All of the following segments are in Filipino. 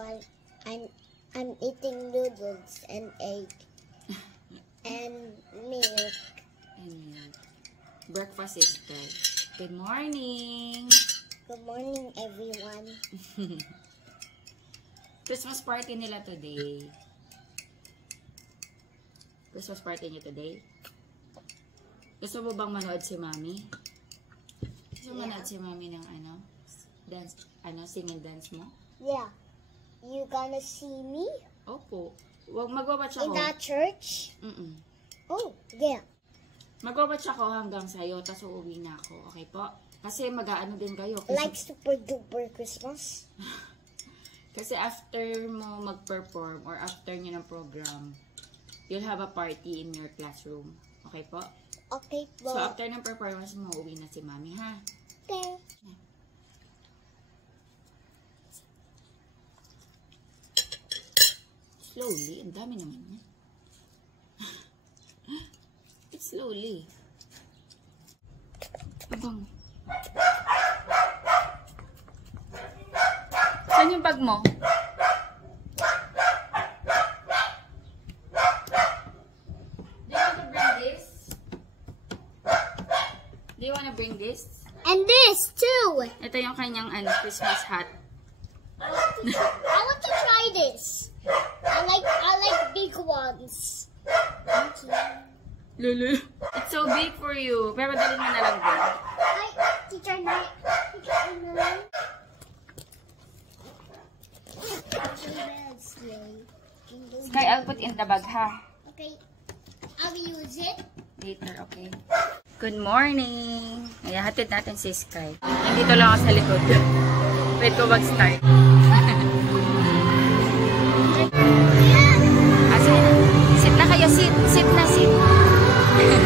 everyone. I'm eating noodles and egg and milk. And milk. Breakfast is good. Good morning. Good morning, everyone. Christmas party nila today. Christmas party niyo today? Gusto mo bang manood si Mami? Gusto mo manood si Mami ng dance, sing and dance mo? Yeah. You gonna see me? Opo. Magwawatch ako. In that church? Oh, yeah. Magwawatch ako hanggang sa'yo, tas uuwi na ako. Okay po? Kasi mag-aano din kayo. Kasi, like super duper Christmas? Kasi after mo mag-perform or after nyo ng program, you'll have a party in your classroom. Okay po? Okay po. So after ng performance mo, uuwi na si Mami, ha? Okay. Slowly. Ang dami naman niya. It's slowly. Abang. Saan yung bag mo? Do you wanna bring this? And this too. Ito yung kanyang Christmas hat. I want to try this. I like big ones. Lulu. It's so big for you. Pero dalhin mo na lang din. Teacher Nai. Sky, I'll put in the bag, ha? Okay. I'll use it. Later, okay. Good morning. Ayan, hatid natin si Sky. Nandito lang ako sa likod. Wait ko mag-start. Sit na kayo, sit. Sit na, sit. God,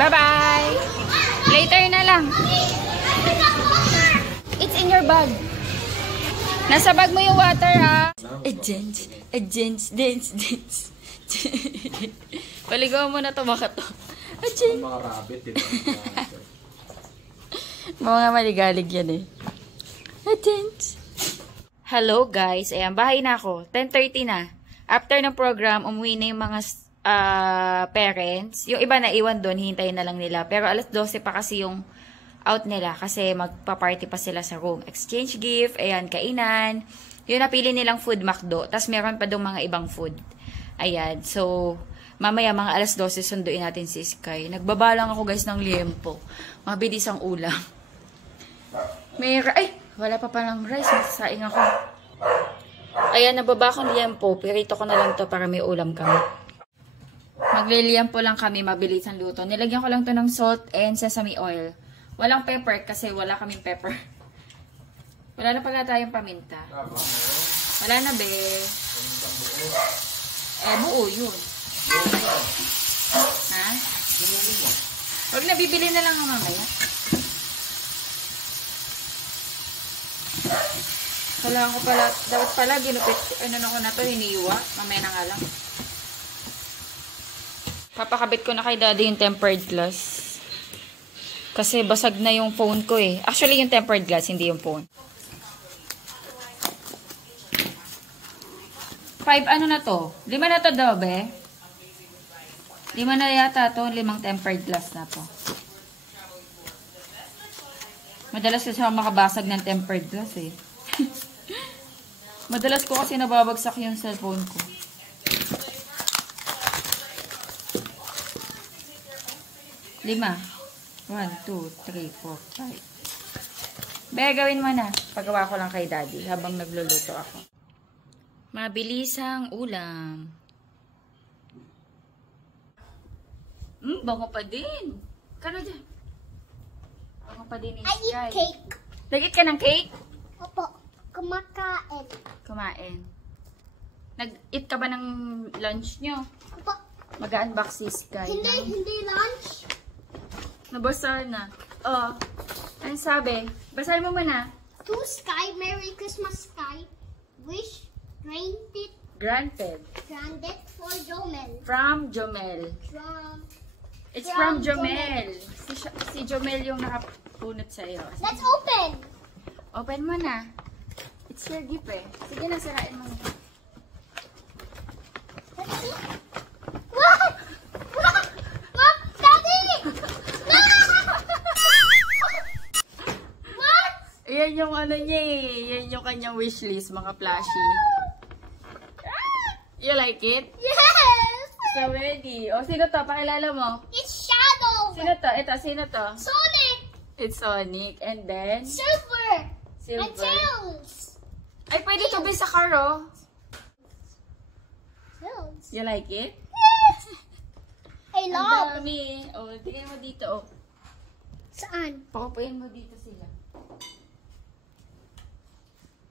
Bye-bye! Later na lang. It's in your bag. Nasa bag mo yung water, ha? Dance. Paligaw mo na to, baka to. Mga rabbit, diba? Mga maligalig yan eh. Hello guys, ayan, bahay na ako. 10:30 na. After ng program, umuwi na yung mga parents. Yung iba na iwan doon, hintayin na lang nila. Pero alas 12 pa kasi yung out nila kasi magpa-party pa sila sa room. Exchange gift, ayan, kainan. Yung napili nilang food, McDo. Tapos meron pa doon mga ibang food. Ayan, so mamaya mga alas 12 sunduin natin si Sky. Nagbabalang ako guys ng liempo. Mabilis ang ulam. Ay, wala pa palang rice. Masasaing ako. Ayan, nababa akong liempo. Pirito ko na lang to para may ulam kami. Magliliempo lang kami. Mabilis ang luto. Nilagyan ko lang to ng salt and sesame oil. Walang pepper kasi wala kaming pepper. Wala na pala tayong paminta. Wala na, be. Buo yun. Ha? Huwag na, bibili na lang mamaya. Kailangan ko pala, dapat pala ginupit, ko na to, hiniwa. Mamaya na nga lang. Papakabit ko na kay daddy yung tempered glass. Kasi basag na yung phone ko eh. Actually, yung tempered glass, hindi yung phone. 5 ano na to? 5 na to daw, be? 5 na yata to. 5 tempered glass na to. Madalas kasi ako makabasag ng tempered glass eh. Madalas ko kasi nababagsak yung cellphone ko. Lima. 1, 2, 3, 4, 5. Be, gawin mo na. Pagawa ko lang kay daddy habang nagluluto ako. Mabilisang ulam. Bango pa din. Kano dyan? Bango pa din. I eat cake. Nag-eat ka ng cake? Opo. Kumakain. Kumain. Nag-eat ka ba ng lunch nyo? Opo. Mag-unbox si Sky. Hindi lunch. Nabasa na. Oh. Ano sabi? Basahin mo muna. To Sky, Merry Christmas, Sky. Wish granted. Granted. Granted for Jomel. From Jomel. It's from Jomel. Si Jomel yung nakapunot sa'yo. Let's open. Open mo na. It's your gift eh. Sige na, sirain mo na. Let's see. What? What? Daddy! No! What? Yan yung ano niya eh. Yan yung kanyang wishlist, mga plushie. You like it? Yes! So ready. O, sino to? Pakilala mo. It's Shadow. Sino to? Ito, sino to? Sonic. It's Sonic. And then? Silver. Silver. And Tails. Ay, pwede to be sa car, oh. Tails. You like it? Yes! I Ang love. dami. O, tingnan mo dito, oh. Saan? Pakupuin mo dito sila.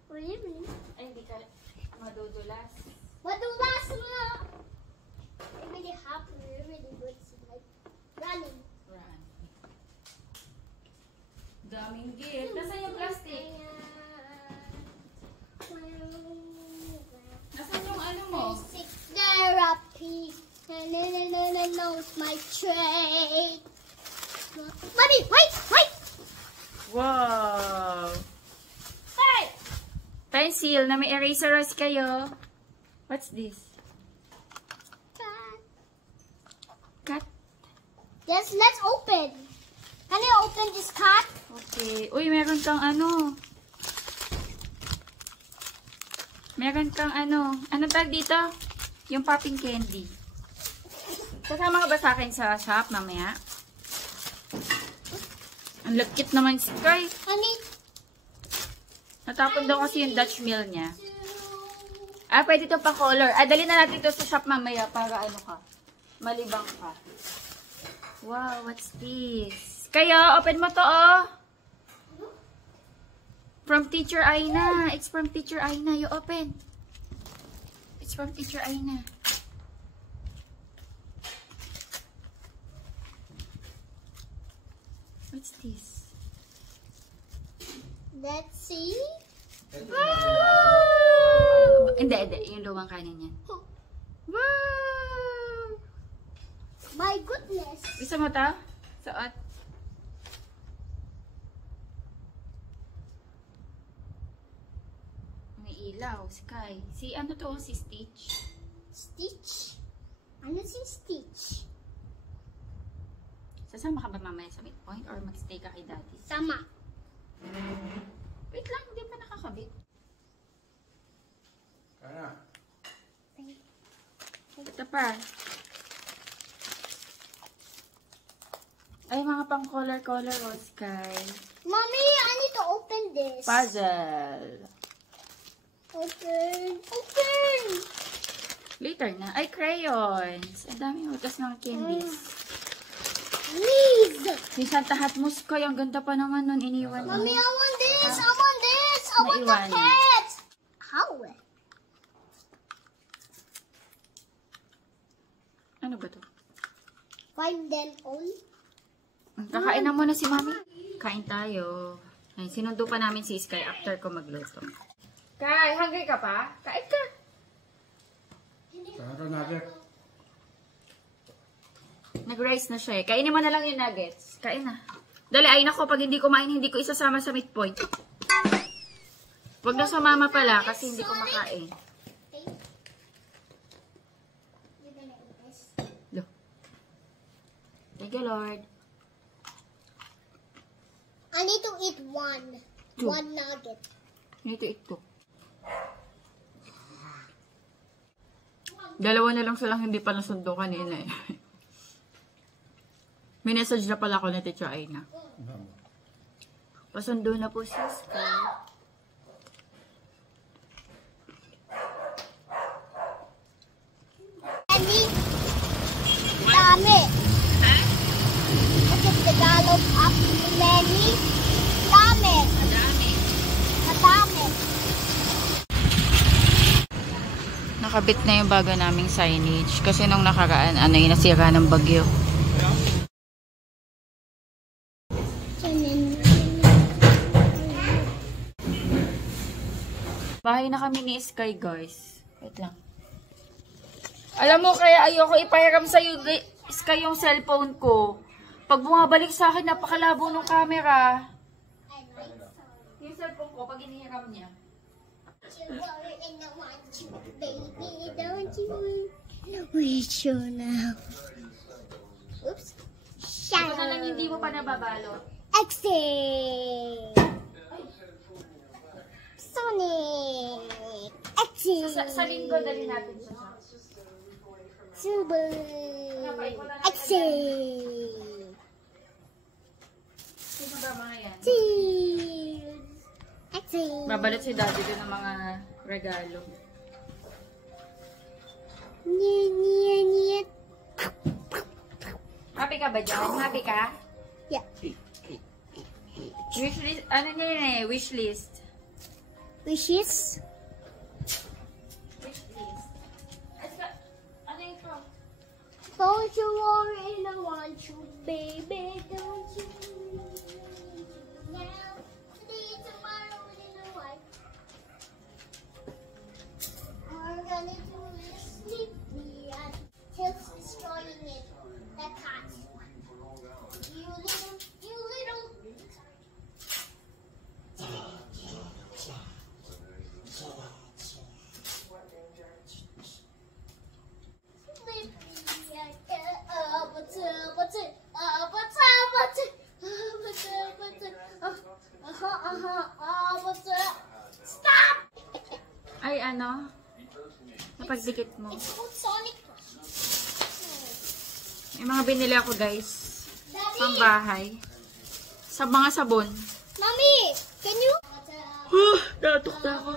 Really? Ay, hindi ka madudulas. Madulas mo. I really happy. Really good. Like running. Run. Daming gift. Nasaan yung plastic? Nasaan yung ano mo? Basic therapy. And knows my trade. Mommy, wait! Wow! Hey! Pencil na may eraserers kayo. What's this? Cat? Yes, let's open. Can I open this cat? Okay. Uy, meron kang ano. Meron kang ano. Ano tag dito? Yung popping candy. Kasama ka ba sa akin sa shop mamaya? Ang lagkit naman si Sky. Honey. Natapon daw kasi yung Dutch meal niya. Ah, pwede ito pa color. Ah, dali na natin ito sa shop mamaya para ano ka. Malibang ka. Wow, what's this? Kayo, open mo to, oh. From Teacher Aina. It's from Teacher Aina. You open. It's from Teacher Aina. What's this? Let's see. Wow! Hindi. Yung lumang kanin yan. Wow! My goodness. Gusto mo ta? Suot. May ilaw. Sky. Si ano to? Si Stitch. Stitch? Ano si Stitch? Sasama ka ba mamaya sa midpoint or magstay ka kay daddy? Sama. Wait lang, hindi pa nakakabit. Kaya. Ito pa. Ay, mga pang color oh, Sky. Mommy, I need to open this. Puzzle. Open. Open. Later na. Ay, crayons. Ang dami utas ng candies. Please. Yung Santa Hat mo, Sky. Ang ganda pa naman nun. Iniwan mo. Mommy, I want this. I want this. I want the Naiwan. pet. How? Ano ba to? Find them all. Kakain na muna si Mami. Kain tayo. Ay, sinundo pa namin si Sky after ko magluto. Kai, hungry ka pa? Kain ka. Kaya nugget. Nag-rice na siya eh. Kainin mo na lang yung nuggets. Kain na. Dali, ay nako, pag hindi kumain, hindi ko isasama sa midpoint. Huwag na sumama pala kasi hindi ko makain. Okay. You're gonna eat this. Look. Thank you, Lord. I need to eat one. Two. One nugget. Ito. Dalawa na lang silang hindi pa nasundo kanina eh. May message na pala ako na Teacher Aina. Pasundo na po si Sky. Dami. Kasi Tagalog up many. Dami. Madami. Nakabit na yung bago naming signage kasi nung nakaraan, yung nasira ng bagyo. Bahay na kami ni Sky, guys. Wait lang. Alam mo, kaya ayoko ipahiram sa'yo, Sky, yung cellphone ko. Pag bumabalik sa akin, napakalabo ng camera. Yung cellphone ko, pag inihiram niya. Baby, don't you wish you now? Oops. Ito na lang hindi mo pa nababalot. Exit. Sonic. Exit. Sa linggo, dali natin siya. Super. Exit. Sino ba mga yan? Cheers. Exit. Babalot si daddy doon ng mga regalo. Niet. Happy ka ba dyan? Happy ka? Yeah. Wishlist, ano niya yun eh? Wishlist. Wishes. Wishlist. Ano ito? Don't you worry, I want you, baby. Don't you? Now, today, tomorrow, in a while. We're gonna do is sleep me and Tilt's destroying it. The cat. You little. Stop! Ay, ano? Napagdikit mo. It's called Sonic. May mga binili ako, guys. Pang Daddy! bahay. Sa mga sabon. Mommy, can you? Natok na ako.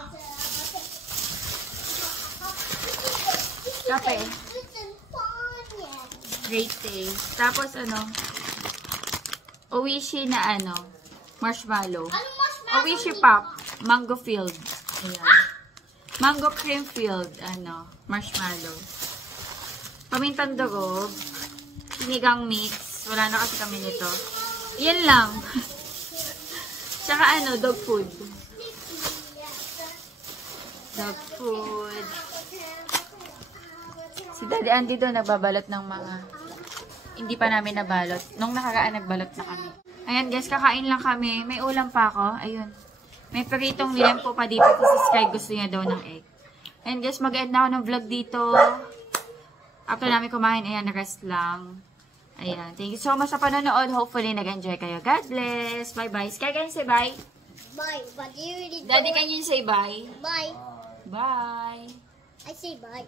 Kape. Great taste. Tapos Oishi na marshmallow. Anong marshmallow? Oishi Pop. Mango filled. Ayan. Mango cream filled. Marshmallow. Pamintang durog. Sinigang mix. Wala na kasi kami nito. Yan lang. Tsaka ano, dog food. Dog food. Si Daddy Andy doon nagbabalot ng mga hindi pa namin nabalot. Nung nakaraan nagbalot na kami. Ayan guys, kakain lang kami. May ulam pa ako. Ayun. May peritong liempo pa dito kasi si Sky gusto niya daw ng egg. Ayan guys, mag-end na ako ng vlog dito. After namin kumain, ayan, rest lang. Ayan, thank you so much sa panonood. Hopefully, nag-enjoy kayo. God bless. Bye-bye. Sky, can you say bye? Bye. But you already Daddy, can you say bye? Bye. Bye. I say bye.